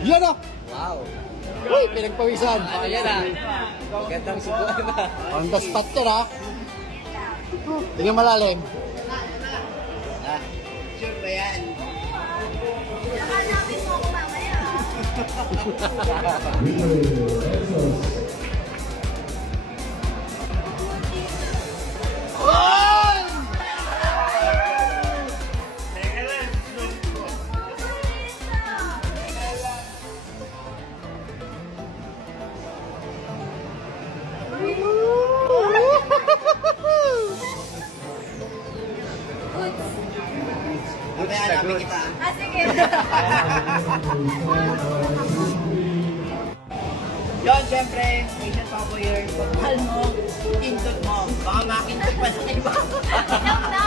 Yan o! Wow. Uy, pinagpawisan. Ano yan ah? Magandang subuan na. On the spot yan ha. Tingnan malalim. Ah, sure ba yan? Hanapin mo ako mamaya. Buti hanapin kita. Ah, sige. Yon, syempre, Asian Cowboyer, pagmahal mo, kintot mo. Baka makintot pa sa iba. Joke na.